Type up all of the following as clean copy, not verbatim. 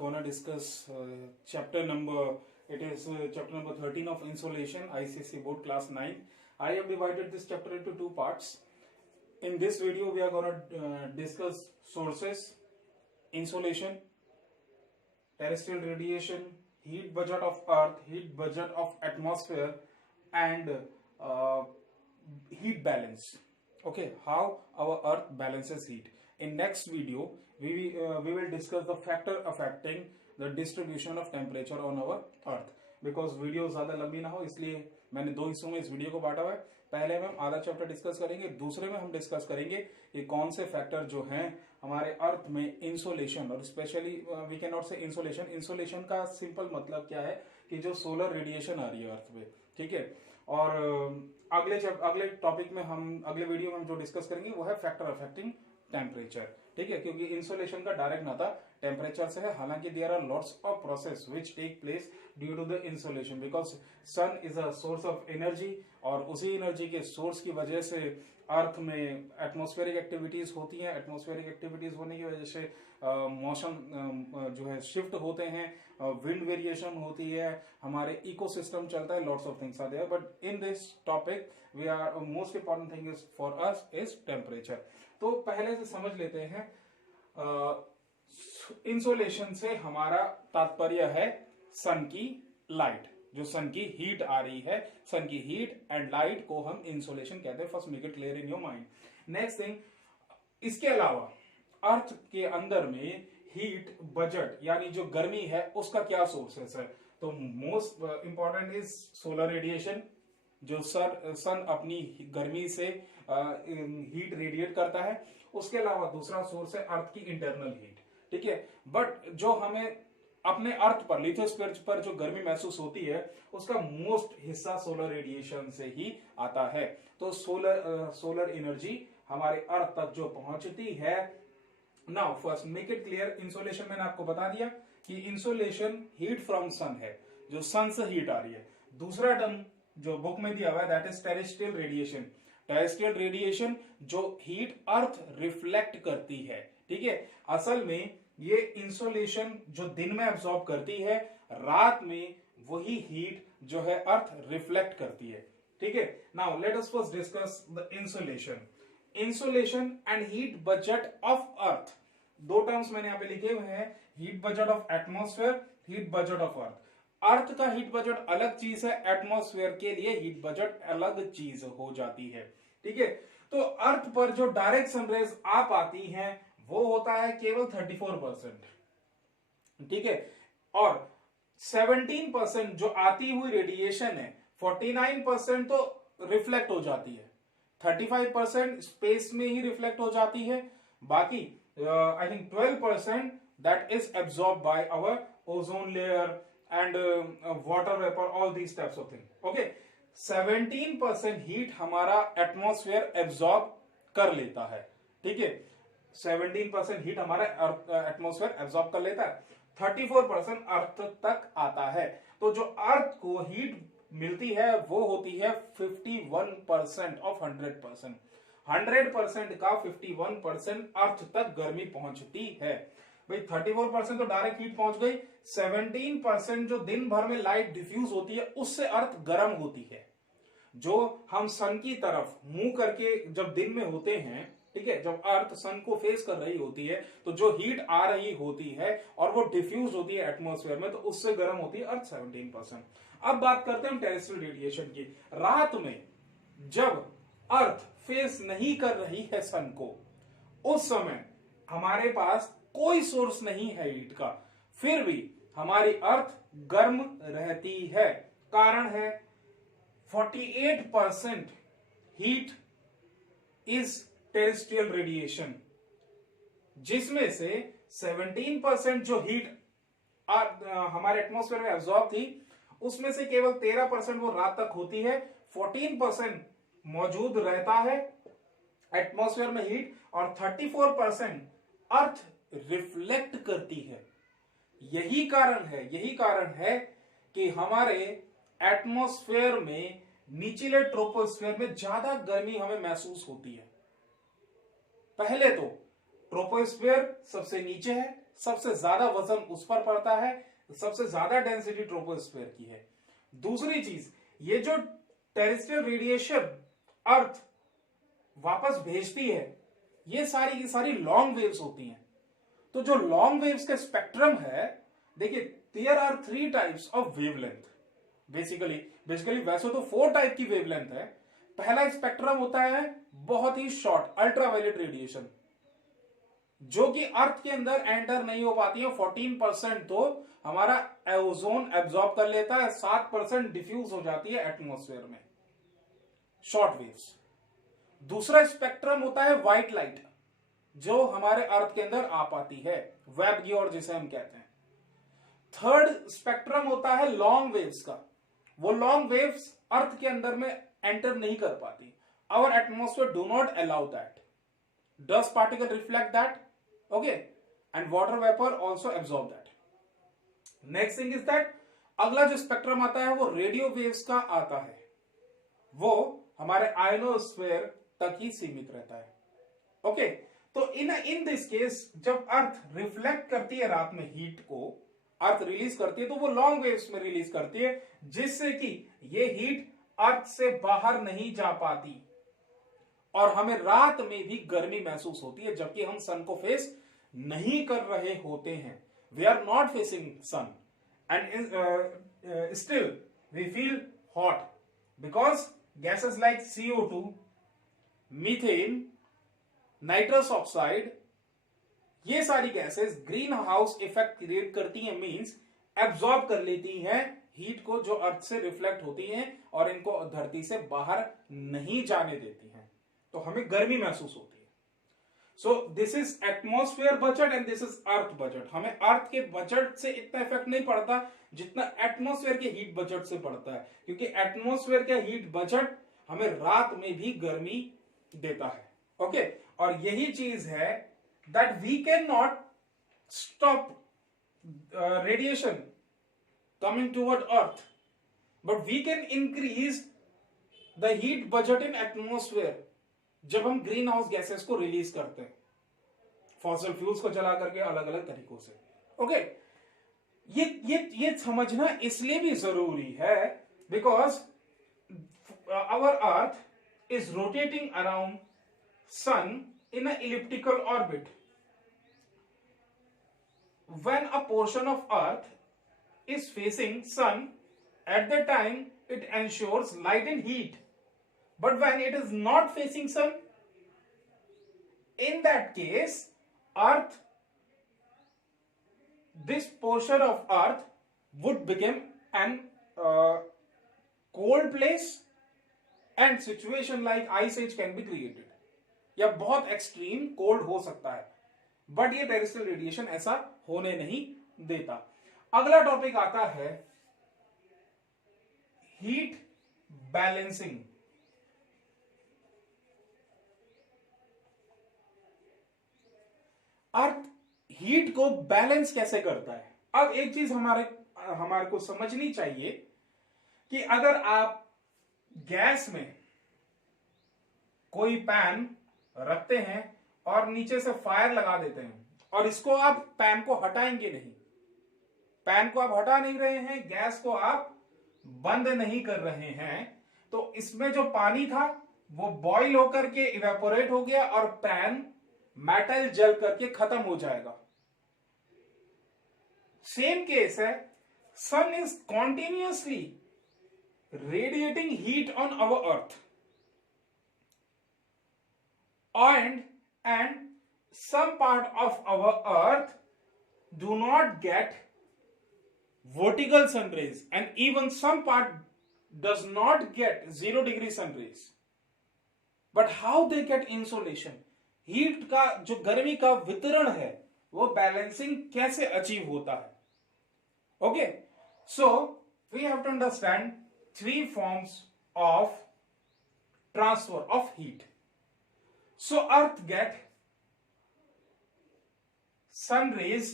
gonna discuss chapter number, it is chapter number 13 of insolation, ICC board class 9. I have divided this chapter into two parts. In this video we are gonna discuss sources, insolation, terrestrial radiation, heat budget of earth, heat budget of atmosphere, and heat balance. Okay, how our earth balances heat. In next video we will discuss the factor affecting the distribution of temperature on our earth. Because video ज्यादा लंबी ना हो इसलिए मैंने दो हिस्सों में इस वीडियो को बांटा हुआ है. पहले में हम आधा चैप्टर डिस्कस करेंगे, दूसरे में हम डिस्कस करेंगे कि कौन से फैक्टर जो हैं हमारे अर्थ में इंसोलेशन, और स्पेशली वी कैन नॉट से इंसोलेशन का सिंपल मतलब क्या है कि जो सोलर रेडिएशन आ रही है अर्थ पे. ठीक है, और अगले टॉपिक में हम अगले वीडियो में हम जो डिस्कस करेंगे वो है फैक्टर अफेक्टिंग टेम्परेचर. ठीक है, क्योंकि इंसोलेशन का डायरेक्ट नाता टेम्परेचर से है. हालांकि there are lots of process which take place due to the insolation, because sun is a source of energy, और उसी एनर्जी के सोर्स की वजह से अर्थ में एटमॉस्फेरिक एक्टिविटीज होती हैं. एटमॉस्फेरिक एक्टिविटीज होने की वजह से मौसम जो है शिफ्ट होते हैं, विंड वेरिएशन होती है, हमारे इकोसिस्टम चलता है, lots of things are there. But in this topic we are most important thing is for us is temperature. तो पहले से समझ लेते हैं. इंसोलेशन से हमारा तात्पर्य है सन की लाइट, जो सन की हीट आ रही है, सन की हीट एंड लाइट को हम इंसोलेशन कहते हैं. First make it clear in your mind. Next thing, इसके अलावा अर्थ के अंदर में हीट बजट यानी जो गर्मी है उसका क्या सोर्सेस है. तो most important is solar radiation, जो सन अपनी गर्मी से हीट रेडिएट करता है. उसके अलावा दूसरा सोर्स है अर्थ की इंटरनल हीट. ठीक है, बट जो हमें अपने अर्थ पर लिथोस्फीयर पर जो गर्मी महसूस होती है उसका मोस्ट हिस्सा सोलर रेडिएशन से ही आता है. तो सोलर एनर्जी हमारे अर्थ तक जो पहुंचती है. Now first make it clear, insolation मैंने आपको बता दिया कि इंसोलेशन हीट फ्रॉम सन है, जो सन से हीट आ रही है. दूसरा टर्म जो बुक में दिया हुआ है that is terrestrial radiation. Terrestrial radiation जो हीट अर्थ रिफ्लेक्ट करती है. ठीक है, असल में ये इंसोलेशन जो दिन में एब्सॉर्ब करती है, रात में वही हीट जो है अर्थ रिफ्लेक्ट करती है. ठीक है, now let us first discuss the insolation. Insolation and heat budget of earth, दो टर्म्स मैंने यहां पे लिखे हुए हैं. Heat budget of atmosphere, heat budget of earth. Earth का हीट बजट अलग चीज है, एटमॉस्फेयर के लिए हीट बजट अलग चीज हो जाती है. ठीक है, तो अर्थ पर जो डायरेक्ट सनरेज आ पाती हैं वो होता है केवल 34%. ठीक है, और 17% जो आती हुई रेडिएशन है, 49% तो रिफ्लेक्ट हो जाती है, 35% स्पेस में ही रिफ्लेक्ट हो जाती है. बाकी I think 12% that is absorb by our ozone layer and water vapor, all these types of things. Okay, 17% heat हमारा एटमॉस्फेयर एब्सॉर्ब कर लेता है. ठीक है, 17% हीट हमारा एटमॉस्फेयर एब्सॉर्ब कर लेता है. 34% अर्थ तक आता है. तो जो अर्थ को हीट मिलती है वो होती है 51% ऑफ 100%. 100% का 51% अर्थ तक गर्मी पहुंचती है. भाई 34% तो डायरेक्ट हीट पहुंच गई. 17% जो दिन भर में लाइट डिफ्यूज होती है उससे अर्थ गर्म होती है. जो हम सन की तरफ मुंह करके जब दिन में होते हैं, ठीक है, जब अर्थ सन को फेस कर रही होती है तो जो हीट आ रही होती है और वो डिफ्यूज होती है एटमॉस्फेयर में, तो उससे गर्म होती है अर्थ 17%. अब बात करते हैं टेरेस्ट्रियल रेडिएशन की. रात में जब अर्थ फेस नहीं कर रही है सन को, उस समय हमारे पास कोई सोर्स नहीं है हीट का, फिर भी हमारी अर्थ गर्म रहती है. कारण है 48% हीट इज टेरेस्ट्रियल रेडिएशन, जिसमें से 17% जो हीट हमारे एटमॉस्फेयर में एब्सॉर्ब थी उसमें से केवल 13% वो रात तक होती है. 14% मौजूद रहता है एटमॉस्फेयर में हीट, और 34% अर्थ रिफ्लेक्ट करती है. यही कारण है कि हमारे एटमॉस्फेयर में निचले ट्रोपोस्फेयर में ज्यादा गर्मी हमें महसूस होती है. पहले तो ट्रोपोस्फेयर सबसे नीचे है, सबसे ज्यादा वजन उस पर पड़ता है, सबसे ज्यादा डेंसिटी ट्रोपोस्फेयर की है। दूसरी चीज, ये जो टेरेस्ट्रियल रेडिएशन अर्थ वापस भेजती है, ये सारी की सारी लॉन्ग वेव्स होती हैं। तो जो लॉन्ग वेव्स का स्पेक्ट्रम है, देखिए there are 3 types of wavelength. Basically वैसे तो 4 टाइप की वेवलेंथ है। पहला स्पेक्ट्रम होता है बहुत ही शॉर्ट अल्ट्रावायलेट रेडिएशन, जो कि अर्थ के अंदर एंटर नहीं हो पाती है। 14% तो हमारा ओजोन एब्जॉर्ब कर लेता है, 7% डिफ्यूज हो जाती है एटमॉस्फेयर में, शॉर्ट वेव्स। दूसरा स्पेक्ट्रम होता है व्हाइट लाइट, जो हमारे अर्थ के अंदर आ पाती है, वेब गियोर जिसे हम कहते हैं। थर्ड स्पेक्ट्रम होता है लॉन्ग वेव्स का। वो लॉन्ग वेव्स अर्थ के अंदर में एंटर नहीं कर पाती। Our atmosphere do not allow that. Dust particle reflect that, okay, and water vapour also absorb that. Next thing is that अगला जो स्पेक्ट्रम आता है वो रेडियो वेव्स का आता है। वो हमारे आयनोस्फेयर तक ही सीमित रहता है, ओके। तो इन दिस केस जब अर्थ रिफ्लेक्ट करती है रात में हीट को, अर्थ रिलीज करती है, तो वो लॉन्ग वेव्स में रिलीज करती है, जिससे कि ये हीट अर्थ से बाहर नहीं जा पाती और हमें रात में भी गर्मी महसूस होती है, जबकि हम सन को फेस नहीं कर रहे होते हैं। We are not facing sun and still we feel hot because gases like CO2, methane, nitrous oxide, ये सारी gases greenhouse effect create करती हैं, मींस एब्जॉर्ब कर लेती हैं हीट को जो अर्थ से रिफ्लेक्ट होती हैं और इनको धरती से बाहर नहीं जाने देती हैं, तो हमें गर्मी महसूस होती है। So this is atmosphere budget and this is earth budget. हमें अर्थ के बजट से इतना इफेक्ट नहीं पड़ता जितना एटमॉस्फेयर के हीट बजट से पड़ता है, क्योंकि एटमॉस्फेयर का हीट बजट हमें रात में भी गर्मी देता है, ओके। और यही चीज है that we cannot stop radiation coming toward earth, but we can increase the heat budget in atmosphere जब हम ग्रीन हाउस गैसेस को रिलीज करते हैं फॉसिल फ्यूल्स को जला करके अलग अलग तरीकों से, ओके। ये समझना इसलिए भी जरूरी है because our earth is rotating around sun in an elliptical orbit. When a portion of earth is facing sun, at the time it ensures light and heat, but when it is not facing sun, in that case earth, this portion of earth would become an cold place and situation like ice age can be created, या बहुत extreme cold हो सकता है, but ये terrestrial radiation ऐसा होने नहीं देता। अगला टॉपिक आता है हीट बैलेंसिंग। अर्थ हीट को बैलेंस कैसे करता है? अब एक चीज हमारे को समझनी चाहिए कि अगर आप गैस में कोई पैन रखते हैं और नीचे से फायर लगा देते हैं और इसको आप पैन को हटाएंगे नहीं, पैन को आप हटा नहीं रहे हैं, गैस को आप बंद नहीं कर रहे हैं, तो इसमें जो पानी था वो बॉईल होकर के इवेपोरेट हो गया और पैन मेटल जल करके खत्म हो जाएगा। सेम केस है, sun is continuously radiating heat on our earth and some part of our earth do not get vertical sun rays and even some part does not get 0 degree sun rays, but how they get insolation, heat का जो गर्मी का वितरण है वो balancing कैसे achieve होता है, okay. So we have to understand 3 forms of transfer of heat. So earth get sun rays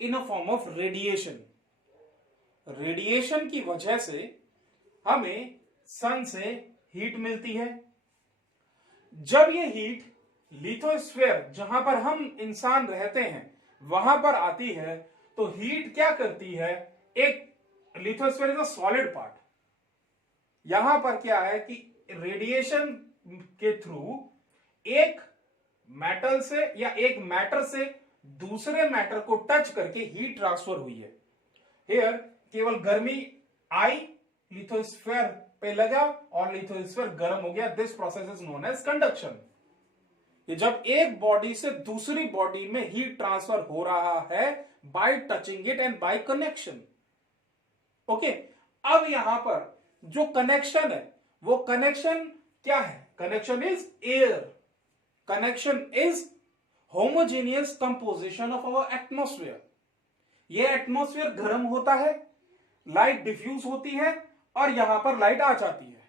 in a form of radiation. Radiation की वजह से हमें सन से हीट मिलती है। जब ये हीट लिथोस्फीयर जहां पर हम इंसान रहते हैं वहां पर आती है तो हीट क्या करती है, एक lithosphere is a solid part, यहां पर क्या है कि रेडिएशन के थ्रू एक मेटल से या एक मैटर से दूसरे मैटर को टच करके हीट ट्रांसफर हुई है। हियर केवल गर्मी आई, लिथोस्फीयर पे लगा और लिथोस्फीयर गर्म हो गया। This process is known as conduction. ये जब एक बॉडी से दूसरी बॉडी में हीट ट्रांसफर हो रहा है by touching it and by connection. Okay, अब यहां पर जो कनेक्शन है वो कनेक्शन क्या है, connection is air, connection is homogeneous composition of our atmosphere. ये एटमॉस्फेयर गर्म होता है, लाइट डिफ्यूज होती है और यहां पर लाइट आ जाती है,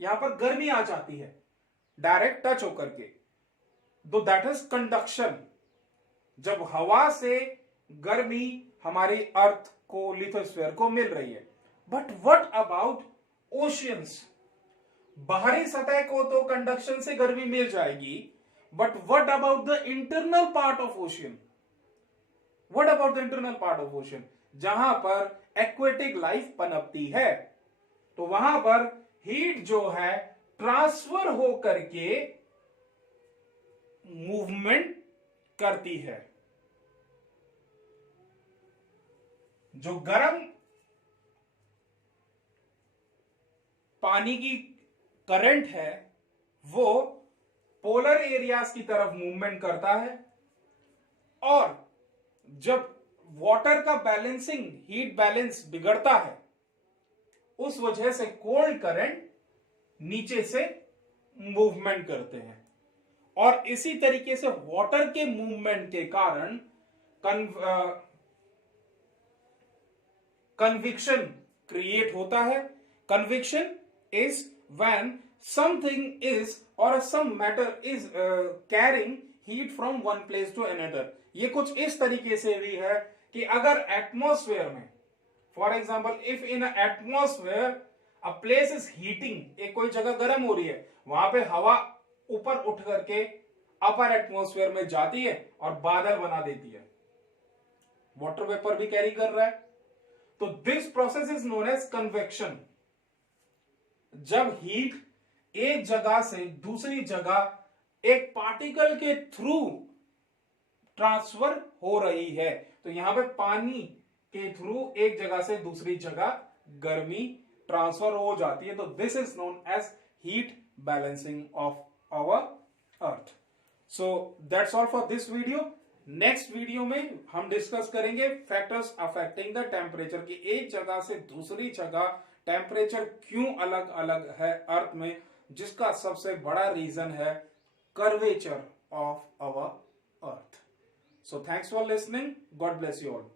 यहां पर गर्मी आ जाती है डायरेक्ट टच होकर के, दो दैट इज कंडक्शन। जब हवा से गर्मी हमारी अर्थ को, लिथोस्फीयर को मिल रही है। But what about oceans? बाहरी सतह को तो कंडक्शन से गर्मी मिल जाएगी, but what about the internal part of ocean? What about the internal part of ocean? जहां पर एक्वेटिक लाइफ पनपती है, तो वहां पर हीट जो है ट्रांसफर हो करके मूवमेंट करती है। जो गर्म पानी की करंट है वो पोलर एरियाज की तरफ मूवमेंट करता है, और जब वाटर का बैलेंसिंग, हीट बैलेंस बिगड़ता है, उस वजह से कोल्ड करंट नीचे से मूवमेंट करते हैं। और इसी तरीके से वाटर के मूवमेंट के कारण कन्विक्शन क्रिएट होता है। Convection is when something is or some matter is carrying heat from one place to another. ये कुछ इस तरीके से भी है कि अगर एटमॉस्फेयर में, for example if in atmosphere a place is heating, एक कोई जगह गर्म हो रही है, वहां पे हवा ऊपर उठ करके अपर एटमॉस्फेयर में जाती है और बादल बना देती है, वाटर वेपर भी कैरी कर रहा है, तो this process is known as convection. जब हीट एक जगह से दूसरी जगह एक पार्टिकल के थ्रू ट्रांसफर हो रही है, तो यहां पे पानी के थ्रू एक जगह से दूसरी जगह गर्मी ट्रांसफर हो जाती है, तो this is known as heat balancing of our earth. So that's all for this video. Next video में हम डिस्कस करेंगे फैक्टर्स अफेक्टिंग द टेम्परेचर, की एक जगह से दूसरी जगह टेम्परेचर क्यों अलग अलग है अर्थ में, जिसका सबसे बड़ा रीजन है curvature of our earth. So thanks for listening, God bless you all.